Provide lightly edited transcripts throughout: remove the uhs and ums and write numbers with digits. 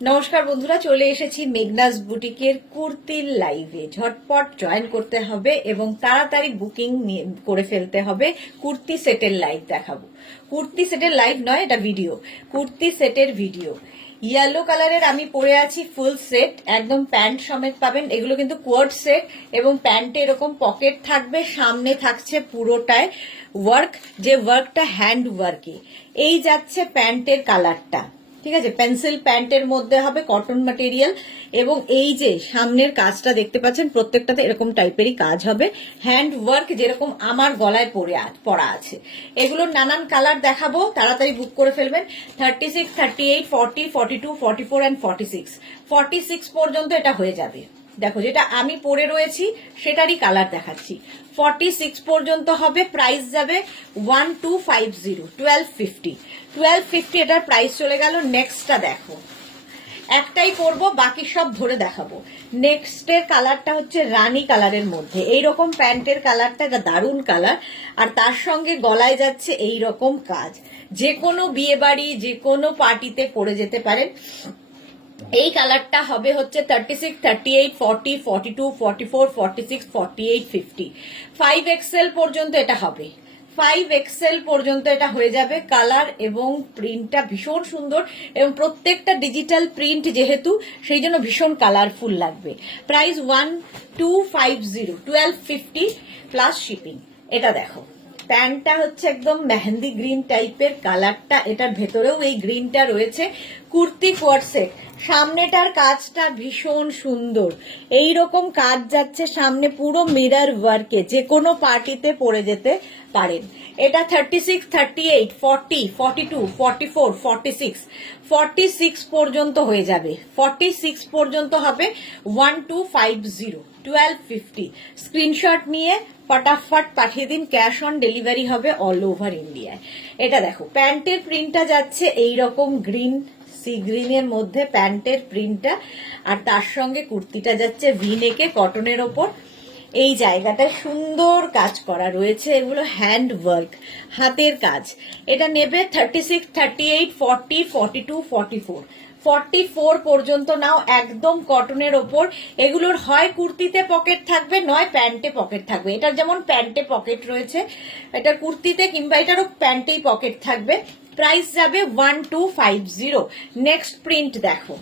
নমস্কার বন্ধুরা, চলে এসেছি মেঘনাস বুটিকের কুর্তির লাইভে। ঝটপট জয়েন করতে হবে এবং তাড়াতাড়ি বুকিং করে ফেলতে হবে। কুর্তি সেটের লাইভ দেখাবো। কুর্তি সেটের লাইভ নয়, এটা ভিডিও। কুর্তি সেটের ভিডিও। ইয়েলো কালারের আমি পরে আছি ফুল সেট, একদম প্যান্ট সমেত পাবেন। এগুলো কিন্তু কোয়ার্ড সেট এবং প্যান্টে এরকম পকেট থাকবে, সামনে থাকছে পুরোটায় ওয়ার্ক, যে ওয়ার্কটা হ্যান্ড ওয়ার্কে। এই যাচ্ছে প্যান্টের কালারটা, ঠিক আছে, পেন্সিল প্যান্টের মধ্যে হবে, কটন ম্যাটেরিয়াল। এবং এই যে সামনের কাজটা দেখতে পাচ্ছেন, প্রত্যেকটাতে এরকম টাইপেরই কাজ হবে, হ্যান্ড ওয়ার্ক, যেরকম আমার গলায় পরা আছে। এগুলোর নানান কালার দেখাবো, তাড়াতাড়ি বুক করে ফেলবেন। 36, 38, 40, 42, 44 অ্যান্ড 46। 46 পর্যন্ত এটা হয়ে যাবে। দেখো, যেটা আমি পরে রয়েছি সেটারই কালার দেখাচ্ছি। 46 পর্যন্ত হবে। প্রাইস যাবে 1250, 1250। 1250 এটার প্রাইস চলে গেল। নেক্সটটা দেখো, একটাই করবো, বাকি সব ধরে দেখাবো। নেক্সটের কালারটা হচ্ছে রানী কালারের মধ্যে, এইরকম প্যান্টের কালারটা, এটা দারুণ কালার। আর তার সঙ্গে গলায় যাচ্ছে এইরকম কাজ। যে কোনো বিয়ে বাড়ি, যে কোনো পার্টিতে পরে যেতে পারেন। এই কালারটা হবে হচ্ছে 36, 38, 40, 42, 44, 46, 48, 50। 5XL পর্যন্ত এটা হবে। 5XL পর্যন্ত এটা হয়ে যাবে। কালার এবং প্রিন্টটা ভীষণ সুন্দর এবং প্রত্যেকটা ডিজিটাল প্রিন্ট যেহেতু, সেই জন্য ভীষণ কালারফুল লাগবে। Price 1250, 1250 plus shipping. এটা দেখো, প্যান্টটা হচ্ছে একদম মেহেন্দি গ্রিন টাইপের কালারটা, এটার ভেতরেও এই গ্রিনটা রয়েছে। কুর্তি কোয়ার্ড সেট, সামনেটার কাজটা ভীষণ সুন্দর, এই রকম কাজ যাচ্ছে সামনে পুরো মিরর ওয়ার্কে, যে কোনো পার্টিতে পরে যেতে পারেন। এটা 36, 38, 40, 42, 44, 46, 46 পর্যন্ত হয়ে যাবে। 46 পর্যন্ত হবে 1250, 1250। স্ক্রিনশট নিয়ে ফটাফট পাঠিয়ে দিন, ক্যাশ অন ডেলিভারি হবে অল ওভার ইন্ডিয়ায়। এটা দেখো, প্যান্টের প্রিন্টটা যাচ্ছে এইরকম গ্রিন, সি গ্রিনের মধ্যে প্যান্টের প্রিন্টটা, আর তার সঙ্গে কুর্তিটা যাচ্ছে ভি নেকে, কটনের ওপর। এই জায়গাটায় সুন্দর কাজ করা রয়েছে, এগুলো হ্যান্ড ওয়ার্ক, হাতের কাজ। এটা নেবে 36, 38, 40, 42, 44। 44 পর্যন্ত নাও, একদম কটনের ওপর। এগুলোর হয় কুর্তিতে পকেট থাকবে, নয় প্যান্টে পকেট থাকবে। এটার যেমন প্যান্টে পকেট রয়েছে, এটার কুর্তিতে কিংবা এটারও প্যান্টেই পকেট থাকবে। প্রাইস যাবে 1250। নেক্সট প্রিন্ট দেখো,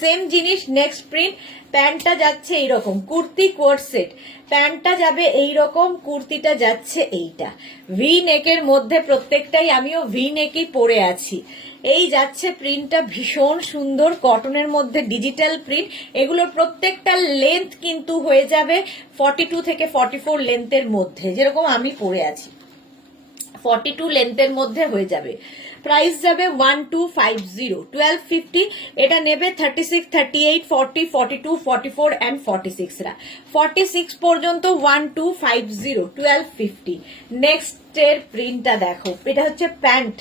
সেম জিনিস, নেক্সট প্রিন্ট। প্যান্টটা যাচ্ছে এইরকম, কুর্তি কোট সেট, প্যান্টটা যাবে এইরকম, কুর্তিটা যাচ্ছে এইটা ভি নেকের মধ্যে। প্রত্যেকটাই আমিও ভি নেকই পরে আছি। এই যাচ্ছে প্রিন্টটা ভীষণ সুন্দর, কটনের মধ্যে ডিজিটাল প্রিন্ট। এগুলোর প্রত্যেকটা লেন্থ কিন্তু হয়ে যাবে 42 থেকে 44 লেন্থের মধ্যে, যেরকম আমি পরে আছি 42 লেন্থের মধ্যে হয়ে যাবে। প্রাইস যাবে 1250, 1250। এটা নেবে 36, 38, 40, 42, 44 অ্যান্ড 46 রা। 46 পর্যন্ত 1250, 1250। নেক্সটের প্রিন্টটা দেখো, এটা হচ্ছে প্যান্ট,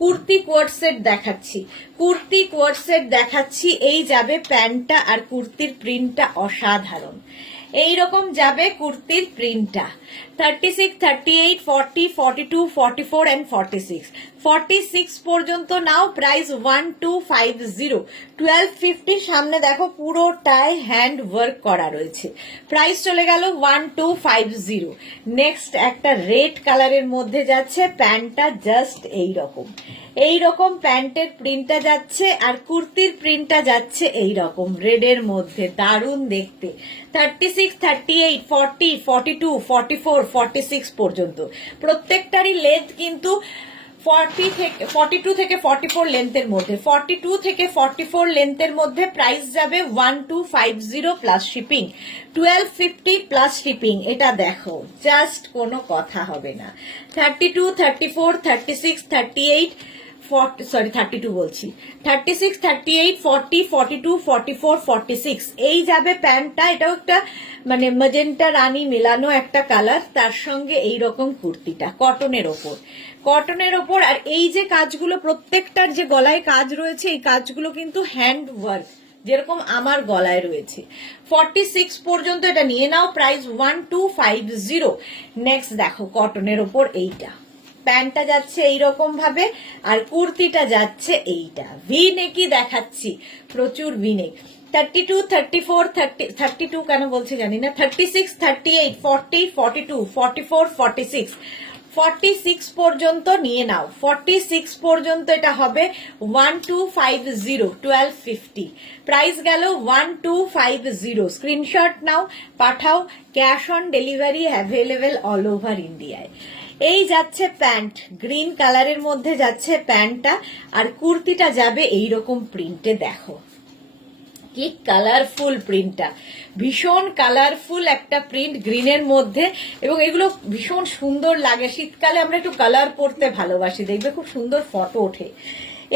কুর্তি কোয়ার্ড সেট দেখাচ্ছি, কুর্তি কোয়ার্ড সেট দেখাচ্ছি। এই যাবে প্যান্টটা, আর কুর্তির প্রিন্টটা অসাধারণ। এইরকম যাবে কুর্তির প্রিন্টটা। 36, 38, 40, 42, 44 অ্যান্ড 46। 46 পর্যন্ত নাও। প্রাইস 1250, 1250। সামনে দেখো পুরোটাই হ্যান্ড ওয়ার্ক করা রয়েছে। প্রাইস চলে গেল 1250। নেক্সট একটা রেড কালারের মধ্যে যাচ্ছে, প্যান্টটা জাস্ট এইরকম, এইরকম প্যান্টের প্রিন্টটা যাচ্ছে, আর কুর্তির প্রিন্টটা যাচ্ছে এইরকম রেডের মধ্যে, দারুণ দেখতে। 36, 38, 40, 42, 44, 46 পর্যন্ত। প্রত্যেকটারই লেন্থ কিন্তু 42 থেকে 44 লেন্থের মধ্যে, 42 থেকে 44 লেন্থের মধ্যে। প্রাইস যাবে 1250 প্লাস শিপিং, 1250 প্লাস শিপিং। এটা দেখো, জাস্ট কোনো কথা হবে না। 32, 34, 36, 38, 32 বলছি, 36, 38, 40, 42, 44, 46। এই যাবে প্যান্টটা, এটাও একটা মানে ম্যাজেন্টা রানী মেলানো একটা কালার, তার সঙ্গে এই রকম কুর্তিটা কটনের ওপর, কটনের ওপর। আর এই যে কাজগুলো, প্রত্যেকটার যে গলায় কাজ রয়েছে, এই কাজগুলো কিন্তু হ্যান্ড ওয়ার্ক, যেরকম আমার গলায় রয়েছে। 46 পর্যন্ত এটা নিয়ে নাও। প্রাইস 1250। নেক্সট দেখো, কটনের ওপর এইটা, প্যান্টটা যাচ্ছে এইরকম ভাবে, আর কুর্তিটা যাচ্ছে এইটা। ভি নেকই দেখাচ্ছি, প্রচুর ভি নেক। 32, 34, 32 কেন বলছে জানি না, 36, 38, 40, 42, 44, 46, 46 পর্যন্ত নিয়ে নাও। 46 পর্যন্ত এটা হবে 1250, 1250। প্রাইস গেল 1250। Screenshot now, Pathao. Cash on delivery available all over ইন্ডিয়ায়। এই যাচ্ছে প্যান্ট, গ্রিন কালারের মধ্যে যাচ্ছে প্যান্টটা, আর কুর্তিটা যাবে এইরকম প্রিন্টে। দেখো কি কালারফুল প্রিন্টটা, ভীষণ কালারফুল একটা প্রিন্ট গ্রিনের মধ্যে, এবং এগুলো ভীষণ সুন্দর লাগে। শীতকালে আমরা একটু কালার পরতে ভালোবাসি, দেখবে খুব সুন্দর ফটো ওঠে।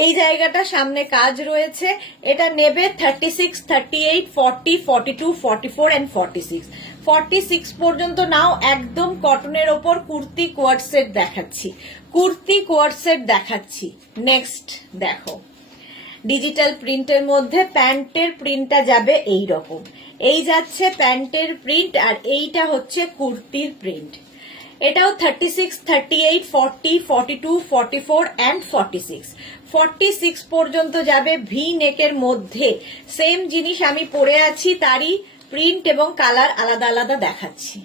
এই জায়গাটা সামনে কাজ রয়েছে। এটা নেবে 36, 38, 40, 42, 44 এন্ড 46। 46 পর্যন্ত নাও। একদম কটনের ওপর কুর্তি কোয়ার্ড সেট দেখাচ্ছি, কুর্তি কোয়ার্ড সেট দেখাচ্ছি। নেক্সট দেখো, ডিজিটাল প্রিন্টের মধ্যে প্যান্টের প্রিন্টটা যাবে এই রকম। এই যাচ্ছে প্যান্টের প্রিন্ট, আর এইটা হচ্ছে কুর্তির প্রিন্ট। এটাও 36, 38, 40, 42, 44 এন্ড 46। 46 পর্যন্ত যাবে। ভি নেকের মধ্যে সেম জিনিস আমি পরে আছি, তারই প্রিন্ট এবং কালার আলাদা আলাদা দেখাচ্ছি।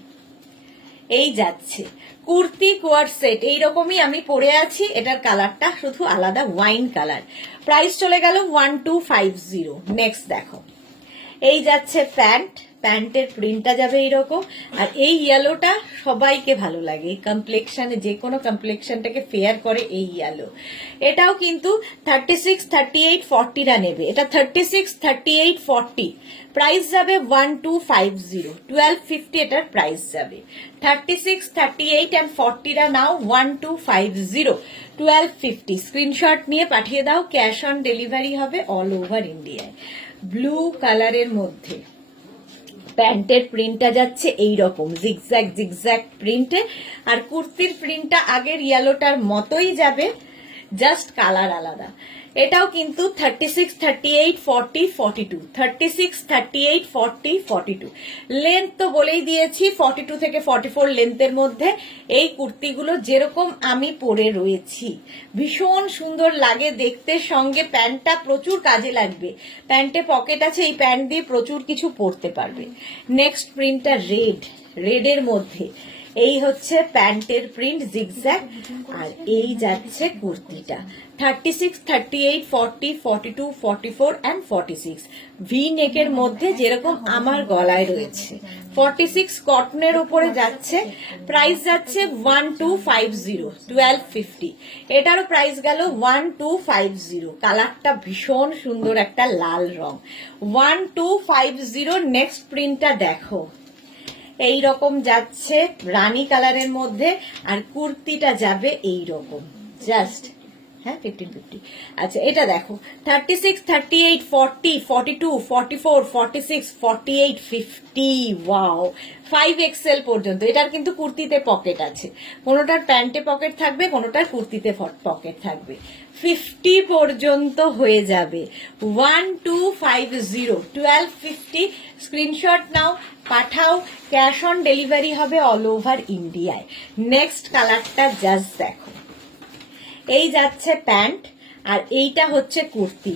এই যাচ্ছে কুর্তি কোয়ার্ড সেট, এইরকমই আমি পরে আছি, এটার কালারটা শুধু আলাদা ওয়াইন কালার। প্রাইস চলে গেল 1250। নেক্সট দেখো, এই যাচ্ছে প্যান্ট, প্যান্টের প্রিন্টটা যাবে এইরকম, আর এই ইয়েলোটা সবাইকে ভালো লাগে। এই কমপ্লেকশনে, যে কোনো কমপ্লেকশনটাকে ফেয়ার করে এই ইয়েলো। এটাও কিন্তু 36, 38, 40টা নেবে। এটা 36, 38, 40। প্রাইস যাবে 1250, 1250 এটার প্রাইস যাবে। 36, 38 এন্ড 40টা নাও 1250, 1250। স্ক্রিনশট নিয়ে পাঠিয়ে দাও, ক্যাশ অন ডেলিভারি হবে অল ওভার ইন্ডিয়ায়। ব্লু কালারের মধ্যে প্যান্টের প্রিন্টটা যাচ্ছে এইরকম জিগজ্যাগ জিগজ্যাগ প্রিন্টে, আর কুর্তির প্রিন্টটা আগের ইয়েলোটার মতোই যাবে, জাস্ট কালার আলাদা। এটাও কিন্তু 36, 38, 40, 42, 36, 38, 40, 42। লেন্থ তো বলেই দিয়েছি, 42 থেকে 44 লেন্থের মধ্যে এই কুর্তিগুলো যেরকম আমি পরে রয়েছি। ভীষণ সুন্দর লাগে দেখতে, সঙ্গে প্যান্টটা প্রচুর কাজে লাগবে। প্যান্টে পকেট আছে, এই প্যান্ট দিয়ে প্রচুর কিছু পরতে পারবে। নেক্সট প্রিন্টটা রেড, রেডের মধ্যে এই হচ্ছে প্যান্টের প্রিন্ট জিগজ্যাগ, আর এই যাচ্ছে কুর্তিটা 36, 38, 40, 42, 44 এন্ড 46। ভি নেকের মধ্যে যেরকম আমার গলায় রয়েছে। 46 কটনের উপরে যাচ্ছে। প্রাইস যাচ্ছে 1250, 1250। এটারও প্রাইস গেল 1250। কালারটা ভীষণ সুন্দর, একটা লাল রং। 1250। নেক্সট প্রিন্টটা দেখো, এই রকম যাচ্ছে রানী কালারের মধ্যে, আর কুর্তিটা যাবে এই রকম জাস্ট, হ্যাঁ 1550। আচ্ছা এটা দেখো 36, 38, 40, 42, 44, 46, 48, 50। ওয়াও, 5XL পর্যন্ত। এটার কিন্তু কুর্তিতে পকেট আছে, কোনোটার প্যান্টে পকেট থাকবে, কোনোটার কুর্তিতে পকেট থাকবে। 50 পর্যন্ত হয়ে যাবে। 1250, 1250। Screenshot now, Pathao. Cash on delivery হবে অল ওভার ইন্ডিয়ায়। নেক্সট কালারটা জাস্ট দেখো, এই যাচ্ছে প্যান্ট, আর এইটা হচ্ছে কুর্তি।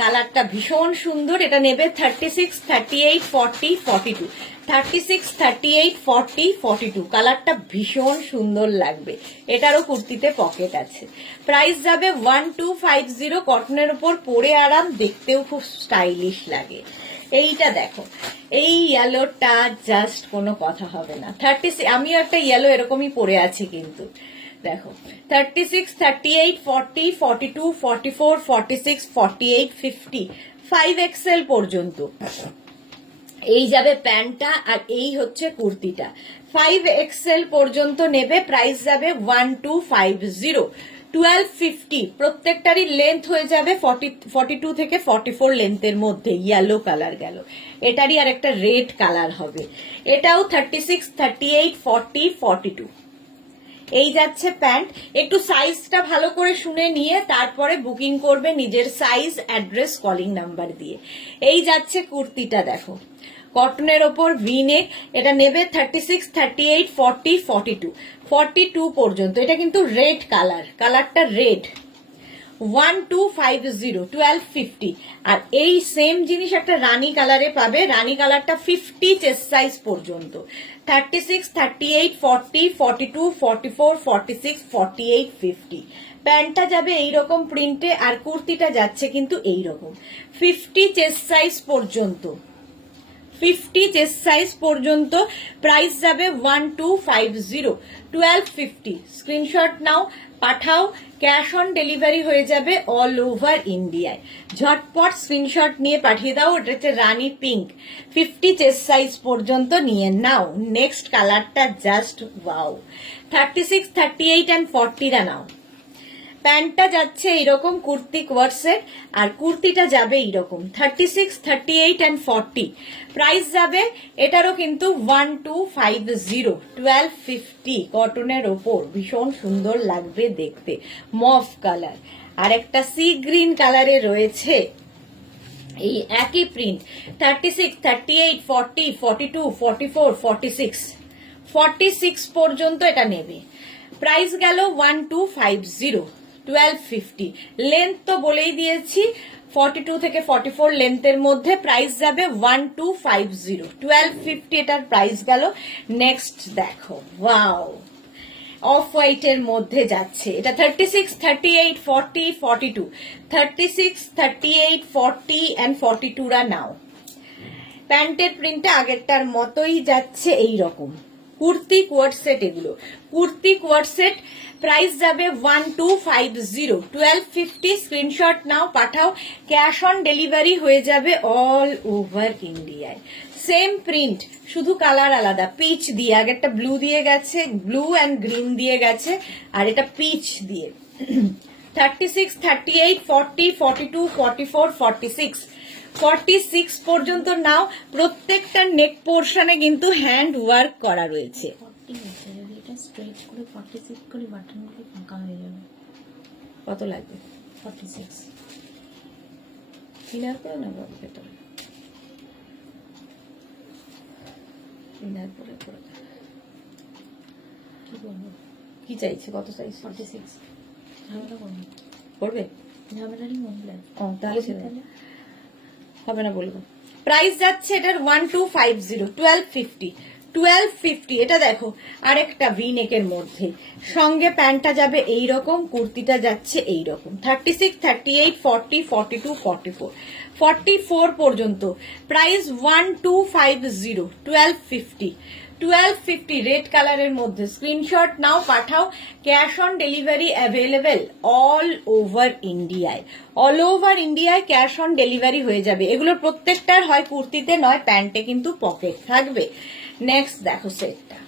কালারটা ভীষণ সুন্দর। এটা নেবে 36, 38, 40, 42। 36, 38, 40, 42। কালারটা ভীষণ সুন্দর লাগবে। এটারও কুর্তিতে পকেট আছে। প্রাইস যাবে 1250। কটনের উপর পরে আরাম, দেখতেও খুব স্টাইলিশ লাগে। এইটা দেখো, এই ইয়েলোটা জাস্ট কোনো কথা হবে না। 36, আমিও একটা ইয়েলো এরকমই পরে আছি কিন্তু। দেখো 36, 38, 40, 42, 44, 46, 48, 50। 5XL পর্যন্ত এই যাবে প্যান্টটা, আর এই হচ্ছে কুর্তিটা। 5XL পর্যন্ত নেবে। প্রাইস যাবে 1250, 1250। প্রত্যেকটারই লেন্থ হয়ে যাবে 42 থেকে 44 লেন্থের মধ্যে। ইয়েলো কালার গেল, এটারই আর একটা রেড কালার হবে। এটাও 36, 38, 40, 42। এই যাচ্ছে প্যান্ট। একটু সাইজটা ভালো করে শুনে নিয়ে তারপরে বুকিং করবে নিজের সাইজ, অ্যাড্রেস, কলিং নাম্বার দিয়ে। এই যাচ্ছে কুর্তিটা। দেখো কটনের ওপর ভি নেক। এটা নেবে 36, 38, 40, 42, 42 পর্যন্ত। এটা কিন্তু রেড কালার, কালারটা রেড। 1250, 1250। আর এই সেম জিনিস একটা রানী কালারে পাবে, রানী কালারটা 50 চেস্ট সাইজ পর্যন্ত। 36, 38, 40, 42, 44, 46, 48, 50। প্যান্টটা যাবে এইরকম প্রিন্টে, আর কুর্তিটা যাচ্ছে কিন্তু এইরকম 50 চেস্ট সাইজ পর্যন্ত। 50 চেস্ট সাইজ পর্যন্ত। প্রাইস যাবে 1250, 1250। Screenshot now, Pathao. Cash on delivery হয়ে যাবে অল ওভার ইন্ডিয়ায়। ঝটপট স্ক্রিনশট নিয়ে পাঠিয়ে দাও। এটা হচ্ছে রানী পিঙ্ক, 50 চেস্ট সাইজ পর্যন্ত নিয়ে নাও। নেক্সট কালারটা জাস্ট ওয়াও। 36, 38 and 40 রা নাও। প্যান্টটা যাচ্ছে এইরকম কুর্তি কোয়ার্ড সেট, আর কুর্তিটা যাবে এইরকম 36, 38 and 40। প্রাইস যাবে এটারও কিন্তু 1250, 1250। কটনের ওপর ভীষণ সুন্দর লাগবে দেখতে, মফ কালার। আর একটা সি গ্রিন কালারে রয়েছে এই একই প্রিন্ট। 36, 38, 40, 42, 44, 46, 46 পর্যন্ত এটা নেবে। প্রাইস গেল 1250, 1250। লেন্থ তো বলেই দিয়েছি 42 থেকে 44 লেন্থের মধ্যে। প্রাইস যাবে 1250, 1250 এটার প্রাইস গেল। নেক্সট দেখো, ওয়াও, অফ হোয়াইটের মধ্যে যাচ্ছে এটা। 36, 38, 40, 42, 36, 38, 40 and 42 রা নাও। প্যান্টের প্রিন্টটা আগেরটার মতোই যাচ্ছে এই রকম। কুর্তি কোয়ার্ড সেট এগুলো, কুর্তি কোয়ার্ড সেট। প্রাইস যাবে 1250, 1250। Screenshot now, Pathao. Cash on delivery হয়ে যাবে অল ওভার ইন্ডিয়ায়। সেম প্রিন্ট, শুধু কালার আলাদা। পিচ দিয়ে, আগেরটা ব্লু দিয়ে গেছে, ব্লু অ্যান্ড গ্রিন দিয়ে গেছে, আর এটা পিচ দিয়ে। 36, 38, 40, 42, 44, 46, 46 পর্যন্ত নাও। প্রত্যেকটা নেক পোর্শনে কিন্তু হ্যান্ড ওয়ার্ক করা রয়েছে। কত লাগবে? 46 ক্লিয়ার করে নেবো ভেতরে, ক্লিয়ার করে করে। কি চাইছে, কত চাইছে? 46 করবে? তাহলে হবে না বলবো। প্রাইস যাচ্ছে এটার 1250, 1250, 1250। এটা দেখো আরেকটা ভি নেকের মধ্যে, সঙ্গে প্যান্টটা যাবে এইরকম, কুর্তিটা যাচ্ছে এইরকম। 36, 38, 40, 42, 44, 44 পর্যন্ত। প্রাইস 1250, 1250, 1250 রেড কালারের মধ্যে। Screenshot now, Pathao. Cash on delivery available all over ইন্ডিয়ায়। অল ওভার ইন্ডিয়ায় ক্যাশ অন ডেলিভারি হয়ে যাবে। এগুলোর প্রত্যেকটার হয় কুর্তিতে নয় প্যান্টে কিন্তু পকেট থাকবে। নেক্সট দেখো সেটটা,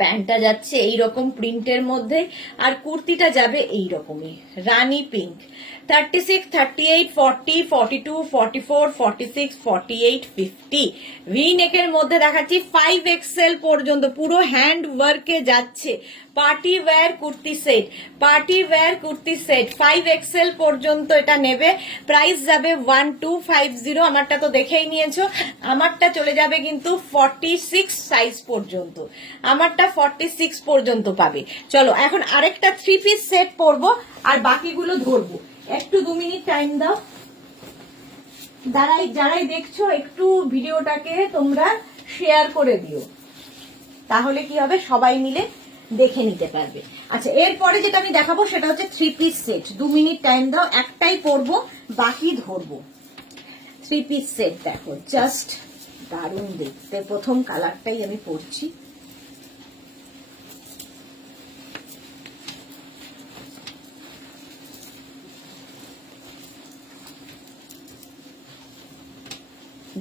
প্যান্টটা যাচ্ছে এইরকম প্রিন্টের মধ্যে, আর কুর্তিটা যাবে এইরকমই রানী পিঙ্ক। 36, 38, 40, 42, 44, 46, 48, 50। ভি নেকের মধ্যে দেখাচ্ছি 5XL পর্যন্ত, পুরো হ্যান্ড ওয়ার্কে যাচ্ছে। Party wear kurti set, party wire kurti set 5XL পর্যন্ত এটা নেবে। প্রাইস যাবে 1250। আমারটা তো দেখেই নিয়েছো, আমারটা চলে যাবে কিন্তু 46 সাইজ পর্যন্ত। আমারটা 46 পর্যন্ত পাবে। চলো এখন আরেকটা 3 পিস সেট পরবো, আর বাকিগুলো ধরবো। একটু 2 মিনিট টাইম দাও। যারাই দেখছো একটু ভিডিওটাকে তোমরা শেয়ার করে দিও, তাহলে কি হবে সবাই মিলে দেখে নিতে পারবে। আচ্ছা, এরপরে যেটা আমি দেখাবো সেটা হচ্ছে 3 পিস সেট। 2 মিনিট টাইম দাও, একটাই পরবো, বাকি ধরবো। 3 পিস সেট দেখো, জাস্ট দারুণ দেখতে। প্রথম কালারটাই আমি পরছি।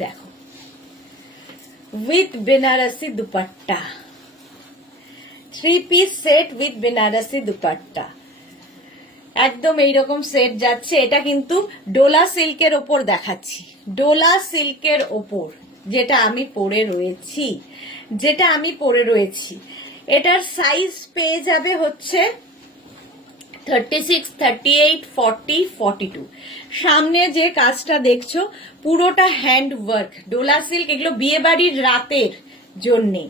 দেখো, with Banarasi dupatta, 3 piece set with Banarasi dupatta. একদম এইরকম সেট যাচ্ছে। এটা কিন্তু ডোলা সিল্কের ওপর দেখাচ্ছি, ডোলা সিল্কের ওপর যেটা আমি পরে রয়েছি। এটার সাইজ পেয়ে যাবে হচ্ছে 36, 38, 40, 42। সামনে যে কাজটা দেখছো পুরোটা হ্যান্ড ওয়ার্ক, ডোলা সিল্ক, এগুলো বিয়ে বাড়ির রাতের জন্যে।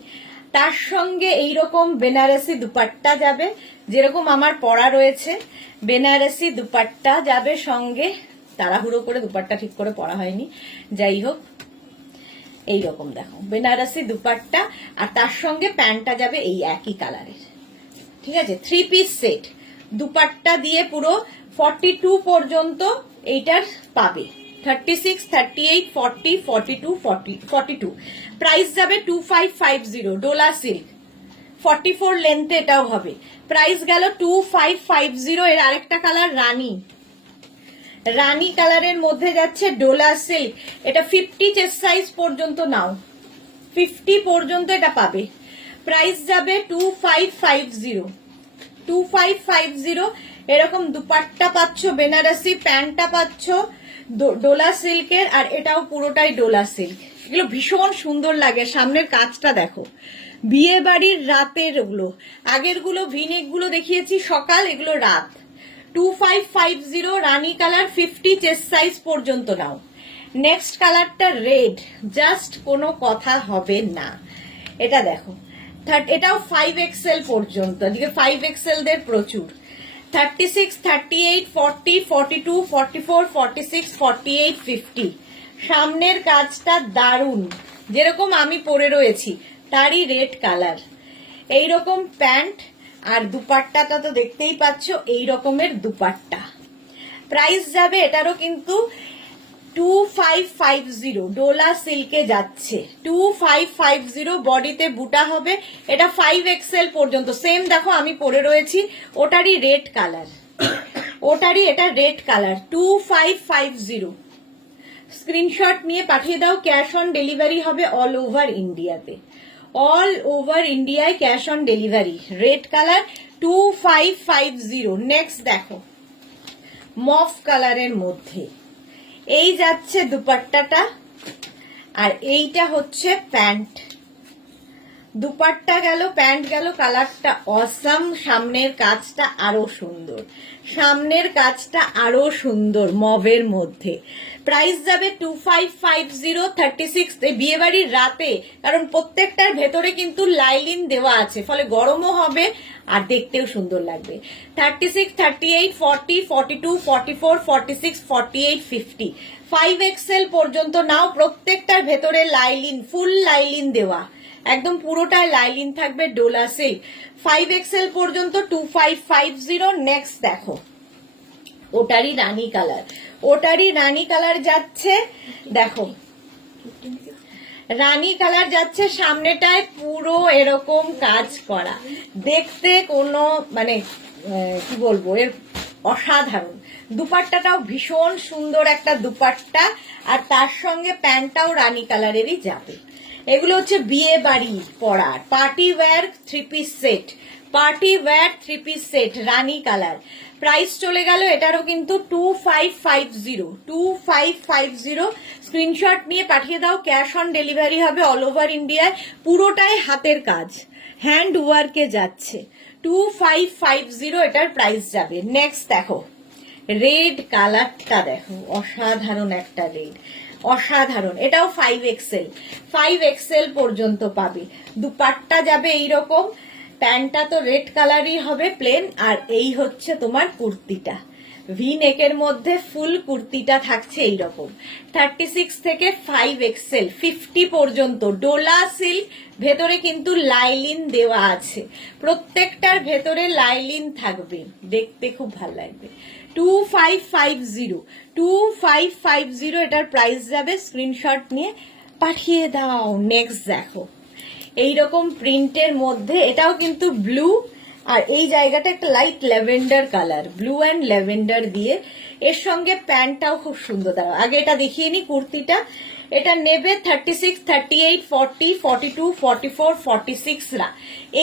তার সঙ্গে এইরকম বেনারসি দুপাট্টা যাবে, যেরকম আমার পরা রয়েছে বেনারসি দুপাট্টা যাবে সঙ্গে। তাড়াহুড়ো করে দুপাট্টা ঠিক করে পরা হয়নি, যাই হোক এইরকম দেখো বেনারসি দুপাট্টা, আর তার সঙ্গে প্যান্টটা যাবে এই একই কালারের। ঠিক আছে, 3 পিস সেট দুপাট্টা দিয়ে পুরো 42 পর্যন্ত এইটার পাবে। 36, 38, 40, 42, 42 প্রাইস যাবে 2550। ডোলা সিল্ক 44 লেন্থে এটাও হবে, প্রাইস গেল 2550। এর আরেকটা কালার রানী কালারের মধ্যে যাচ্ছে ডোলা সিল্ক, এটা 50 চেস্ট সাইজ পর্যন্ত নাও, 50 পর্যন্ত এটা পাবে, প্রাইস যাবে 2550। 2550 এরকম দুপাট্টা পাচ্ছ বেনারসি, প্যান্টটা পাচ্ছ ডোলা সিল্কের, আর এটাও পুরোটাই ডোলা সিল্ক। এগুলো ভীষণ সুন্দর লাগে, সামনের কাজটা দেখো, বিয়ে বাড়ির রাতের গুলো। আগের গুলো ভিনেক গুলো দেখিয়েছি সকাল, এগুলো রাত। 2550 রানী কালার, 50 চেস্ট সাইজ পর্যন্ত নাও। নেক্সট কালারটা রেড, জাস্ট কোনো কথা হবে না। এটা দেখো, এটাও 5XL পর্যন্ত, এদিকে 5XL দের প্রচুর। 36, 38, 40, 42, 44, 46, 48, 50 সামনের কাজটা দারুণ, যেরকম আমি পরে রয়েছি তারই রেড কালার। এইরকম প্যান্ট, আর দুপাট্টাটা তো দেখতেই পাচ্ছ এই রকমের দুপাট্টা। প্রাইস যাবে এটারও কিন্তু 2550, ডোলা সিল্কে যাচ্ছে 2550। বডিতে বুটা হবে, এটা 5XL পর্যন্ত। সেম দেখো আমি পরে রয়েছি, ওটারই রেড কালার, ওটারই এটা রেড কালার। 2550 স্ক্রিনশট নিয়ে পাঠিয়ে দাও। ক্যাশ অন ডেলিভারি হবে অল ওভার ইন্ডিয়াতে, অল ওভার ইন্ডিয়ায় cash on delivery. Red colour 2550। Next দেখো মফ কালারের মধ্যে, এই যাচ্ছে দুপাট্টাটা, আর এইটা হচ্ছে প্যান্ট। দুপাট্টা গেল, প্যান্ট গেল, কালারটা অসাম। সামনের কাজটা আরো সুন্দর, সামনের কাজটা আরো সুন্দর মভের মধ্যে। প্রাইস যাবে 2550। 36 বিয়ে বাড়ির রাতে, কারণ প্রত্যেকটার ভেতরে কিন্তু লাইলিন দেওয়া আছে, ফলে গরমও হবে আর দেখতেও সুন্দর লাগবে। 36, 38, 40, 42, 44, 46, 48, 50 5XL পর্যন্ত নাও। প্রত্যেকটার ভেতরে লাইলিন, ফুল লাইলিন দেওয়া, একদম পুরোটাই লাইলিন থাকবে, ডোলা সিল্ক। 5XL পর্যন্ত 2550। নেক্সট দেখো ওটারই রানী কালার, ওটারই রানী কালার যাচ্ছে, দেখো রানী কালার যাচ্ছে, সামনেটায় পুরো এরকম কাজ করা, দেখতে কোনো মানে কি বলবো, এর অসাধারণ। দুপাট্টাটাও ভীষণ সুন্দর একটা দুপাট্টা, আর তার সঙ্গে প্যান্টটাও রানী কালারেরই যাবে। এগুলো হচ্ছে বিয়ে বাড়ি পরার party wear 3 piece set, party wear 3 piece set রানী কালার। প্রাইস চলে গেল এটারও কিন্তু 2550। 2550 স্ক্রিনশট নিয়ে পাঠিয়ে দাও। ক্যাশ অন ডেলিভারি হবে অল ওভার ইন্ডিয়ায়, পুরোটাই হাতের কাজ, হ্যান্ড ওয়ার্কে যাচ্ছে। 2550 এটার প্রাইস যাবে। নেক্সট দেখো রেড কালারটা, দেখো অসাধারণ একটা রেড, অসাধারণ। এটাও 5XL, 5XL পর্যন্ত পাবে। দুপাট্টা যাবে এইরকম, প্যান্টটা তো রেড কালারই হবে প্লেন, আর এই হচ্ছে তোমার কুর্তিটা, ভি নেকের মধ্যে ফুল কুর্তিটা থাকছে এইরকম। 36 থেকে 5XL 50 পর্যন্ত ডোলা সিল্ক, ভেতরে কিন্তু লাইলিন দেওয়া আছে, প্রত্যেকটার ভেতরে লাইলিন থাকবে, দেখতে খুব ভালো লাগবে। 2550, 2550 এটার প্রাইস যাবে। স্ক্রিনশট নিয়ে পাঠিয়ে দাও। নেক্সট দেখো এইরকম প্রিন্টের মধ্যে, এটাও কিন্তু ব্লু, আর এই জায়গাটা একটা light lavender colour, blue and lavender দিয়ে। এর সঙ্গে প্যান্টটাও খুব সুন্দর। দাঁড়াও আগে এটা দেখিয়ে নি কুর্তিটা। এটা নেবে 36, 38, 40, 42, 44, 46 রা।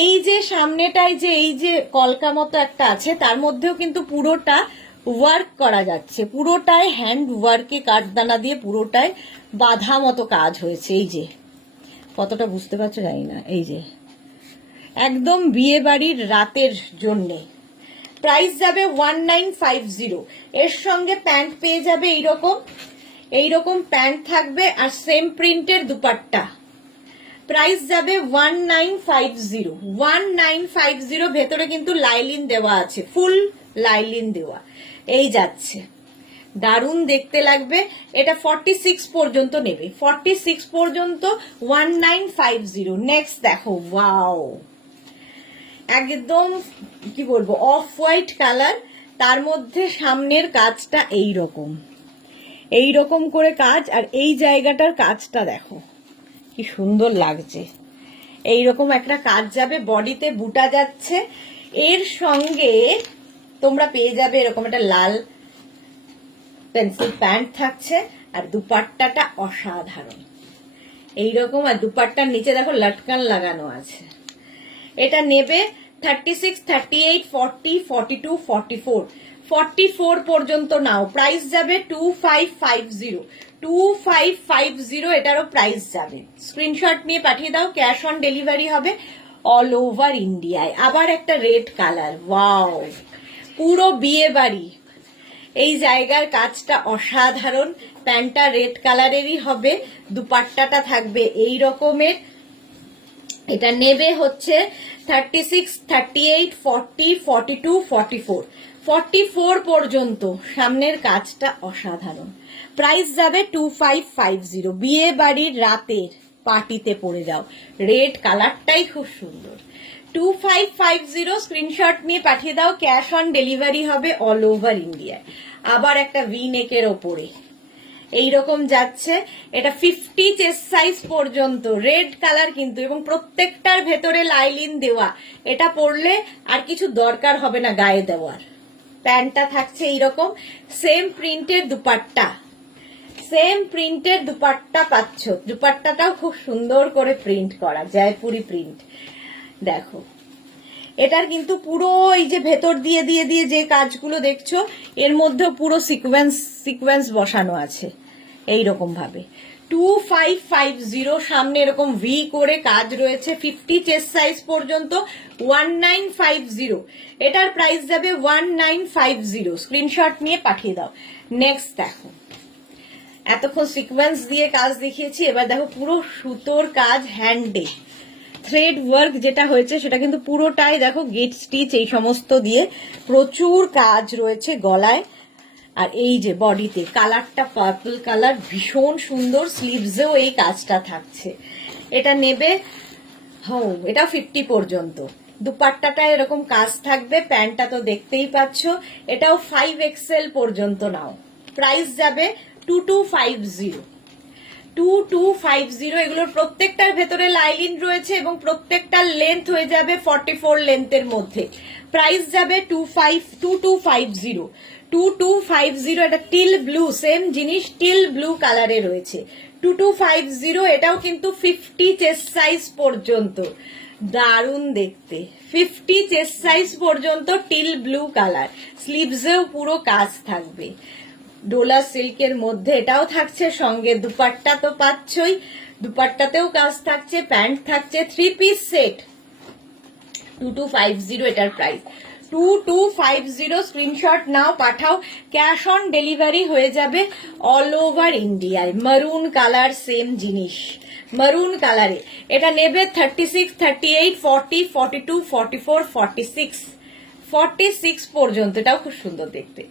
এই যে সামনেটায় যে এই যে কলকা মতো একটা আছে, তার মধ্যেও কিন্তু পুরোটা ওয়ার্ক করা যাচ্ছে, পুরোটাই হ্যান্ড ওয়ার্কে কাঠদানা দিয়ে পুরোটাই বাঁধা মতো কাজ হয়েছে। এই যে কতটা বুঝতে পারছো জানি না, এই যে একদম বিয়ে বাড়ির রাতের জন্যে। প্রাইস যাবে 1950। এর সঙ্গে প্যান্ট পেয়ে যাবে এইরকম প্যান্ট থাকবে আর সেম প্রিন্টের দুপাট্টা। প্রাইস যাবে 1950। ভেতরে কিন্তু লাইলিন দেওয়া আছে, ফুল লাইলিন দেওয়া। এই যাচ্ছে, দারুণ দেখতে লাগবে। এটা 46 পর্যন্ত নেবে, 46 পর্যন্ত 1950। নেক্সট দেখো, ওয়াও, একদম কি বলবো, অফ হোয়াইট কালার, তার মধ্যে সামনের কাজটা এইরকম করে কাজ, আর এই জায়গাটার কাজটা দেখো কি সুন্দর লাগছে। এইরকম একটা কাজ যাবে, বডিতে বুটা যাচ্ছে। এর সঙ্গে তোমরা পেয়ে যাবে এরকম একটা লাল পেন্সিল প্যান্ট থাকছে, আর দুপাট্টাটা অসাধারণ এইরকম। আর দুপাট্টার নিচে দেখো লটকান লাগানো আছে। এটা নেবে 36, 38, 40, 42, 44, 44 পর্যন্ত নাও। প্রাইস যাবে 2550। 2550 এটারও প্রাইস যাবে। স্ক্রিনশট নিয়ে পাঠিয়ে দাও, ক্যাশ অন ডেলিভারি হবে অল ওভার ইন্ডিয়ায়। আবার একটা রেড কালার, ওয়াও, পুরো বিয়ে বাড়ি। এই জায়গার কাজটা অসাধারণ। প্যান্টটা রেড কালারেরই হবে, দুপাট্টাটা থাকবে এই রকমের। এটা নেবে হচ্ছে 36, 38, 40, 42, 44, 44 পর্যন্ত। সামনের কাজটা অসাধারণ। প্রাইস যাবে 2550। বিয়ে বাড়ির রাতের পার্টিতে পরে যাও, রেড কালারটাই খুব সুন্দর। 2550 স্ক্রিনশট নিয়ে পাঠিয়ে দাও, ক্যাশ অন ডেলিভারি হবে অল ওভার ইন্ডিয়ায়। আবার একটা ভি নেকের ওপরে এইরকম যাচ্ছে। এটা 50 চেস্ট সাইজ পর্যন্ত, রেড কালার কিন্তু, এবং প্রত্যেকটার ভেতরে লাইলিন দেওয়া। এটা পরলে আর কিছু দরকার হবে না গায়ে দেওয়ার। প্যান্টটা থাকছে এইরকম, সেম প্রিন্টের দুপাট্টা, সেম প্রিন্টের দুপাট্টা পাচ্ছ। দুপাট্টাটাও খুব সুন্দর করে প্রিন্ট করা, জয়পুরি প্রিন্ট। দেখো, এটার কিন্তু পুরো এই যে ভেতর দিয়ে দিয়ে দিয়ে যে কাজগুলো দেখছো, এর মধ্যেও পুরো সিকোয়েন্স বসানো আছে এইরকম ভাবে। 2550 সামনে এরকম ভি করে কাজ রয়েছে, 50 চেস্ট সাইজ পর্যন্ত 1950। এটার প্রাইস যাবে 1950। স্ক্রিনশট নিয়ে পাঠিয়ে দাও। নেক্সট দেখো, এতক্ষণ সিকোয়েন্স দিয়ে কাজ দেখিয়েছি, এবার দেখো পুরো সুতোর কাজ, হ্যান্ডে থ্রেড ওয়ার্ক যেটা হয়েছে সেটা কিন্তু পুরোটাই দেখো গেট স্টিচ এই সমস্ত দিয়ে প্রচুর কাজ রয়েছে গলায়। আর এই যে বডিতে কালারটা পার্পল কালার, ভীষণ সুন্দর। স্লিভসেও এই কাজটা থাকছে। এটা নেবে, এটা 50 পর্যন্ত। দুপাট্টাটা এরকম কাজ থাকবে, প্যান্টটা তো দেখতেই পাচ্ছ। এটাও 5XL পর্যন্ত নাও। প্রাইস যাবে 2250। 2250। এগুলোর প্রত্যেকটার ভেতরে লাইলিন রয়েছে এবং প্রত্যেকটার লেন্থ হয়ে যাবে 44 লেন্থের মধ্যে। প্রাইস যাবে 2250। 2250। এটা টিল ব্লু, সেম জিনিস টিল ব্লু কালারে রয়েছে। 2250। এটাও কিন্তু 50 চেস্ট সাইজ পর্যন্ত, দারুণ দেখতে। 50 চেস্ট সাইজ পর্যন্ত টিল ব্লু কালার, স্লিভসেও পুরো কাজ থাকবে ডোলা সিল্কের মধ্যে। এটাও থাকছে সঙ্গে দুপাট্টা তো পাচ্ছই, দুপাট্টাতেও কাজ থাকছে, প্যান্ট থাকছে, 3 পিস সেট। 2250 এটার price. 2250 screenshot now, Pathao, cash on delivery হয়ে যাবে অল ওভার ইন্ডিয়ায়। মারুন কালার, সেম জিনিস মারুন কালারে। এটা নেবে 36, 38, 40, 42, 44, 46, 46 পর্যন্ত। এটাও খুব সুন্দর দেখতে।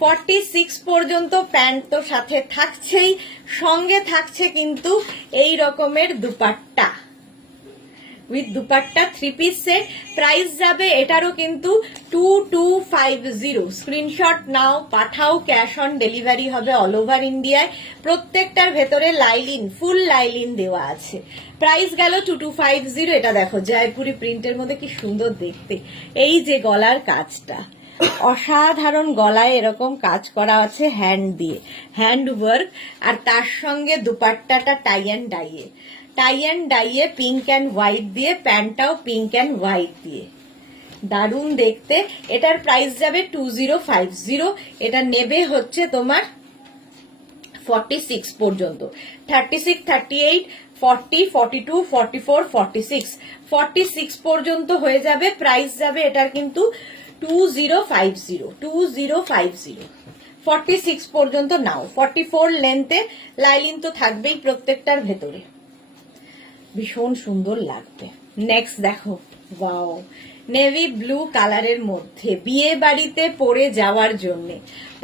46 পর্যন্ত প্যান্ট তো সাথে থাকছেই, সঙ্গে থাকছে কিন্তু এই রকমের dupatta with dupatta, 3 piece set. Price যাবে এটারও কিন্তু 2250। Screenshot now, Pathao, cash on delivery হবে অল ওভার ইন্ডিয়ায়। প্রত্যেকটার ভেতরে লাইলিন, ফুল লাইলিন দেওয়া আছে। প্রাইস গেল 2250। এটা দেখো জয়পুরি প্রিন্টের মধ্যে কি সুন্দর দেখতে। এই যে গলার কাজটা অসাধারণ, গলায় এরকম কাজ করা আছে হ্যান্ড দিয়ে, হ্যান্ড ওয়ার্ক। আর তার সঙ্গে দুপাট্টাটা টাই অ্যান্ড ডাইয়ে পিঙ্ক অ্যান্ড হোয়াইট দিয়ে, প্যান্টটাও পিঙ্ক অ্যান্ড হোয়াইট দিয়ে, দারুণ দেখতে। এটার প্রাইস যাবে 2050। এটা নেবে হচ্ছে তোমার 46 পর্যন্ত, 36, 38, 40, 42, 44, 46, 46 পর্যন্ত হয়ে যাবে। প্রাইস যাবে এটার কিন্তু 2050 46 পর্যন্ত নাও। 44 লেন্থে লাইলিন তো থাকবেই প্রত্যেকটার ভেতরে, ভীষণ সুন্দর লাগবে। নেক্সট দেখো, ওয়াও, নেভি ব্লু কালারের মধ্যে বিয়ে বাড়িতে পরে যাওয়ার জন্য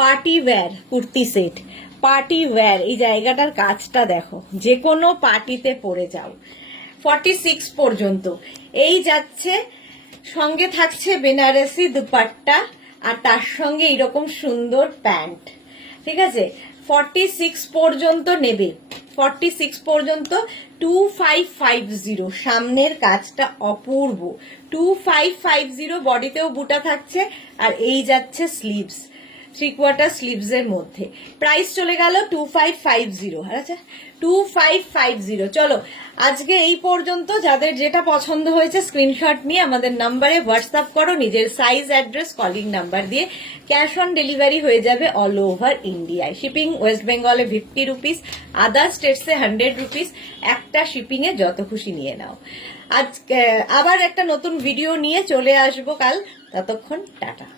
party wear kurti set. Party wire, এই জায়গাটার কাজটা দেখো, যে কোনো পার্টিতে পরে যাও। 46 পর্যন্ত এই যাচ্ছে, সঙ্গে থাকছে বেনারসি দুপাট্টা আর তার সঙ্গে এরকম সুন্দর প্যান্ট। ঠিক আছে, 46 পর্যন্ত নেবে। 46 পর্যন্ত 2550, সামনের কাজটা অপূর্ব। 2550, বডিতেও বুটা থাকছে আর এই যাচ্ছে স্লিভস, 3/4 স্লিভস এর মধ্যে। প্রাইস চলে গেল 2550। আচ্ছা, 2550। চলো আজকে এই পর্যন্ত। যাদের যেটা পছন্দ হয়েছে স্ক্রিনশট নিয়ে আমাদের নাম্বারে হোয়াটসঅ্যাপ করো, নিজের সাইজ, অ্যাড্রেস, কলিং নাম্বার দিয়ে। ক্যাশ অন ডেলিভারি হয়ে যাবে অল ওভার ইন্ডিয়ায়। শিপিং ওয়েস্ট বেঙ্গলে 50 রুপিস, আদার স্টেটসে 100 রুপিস। একটা শিপিং এ যত খুশি নিয়ে নাও। আজ আবার একটা নতুন ভিডিও নিয়ে চলে আসবো কাল, ততক্ষণ টাটা।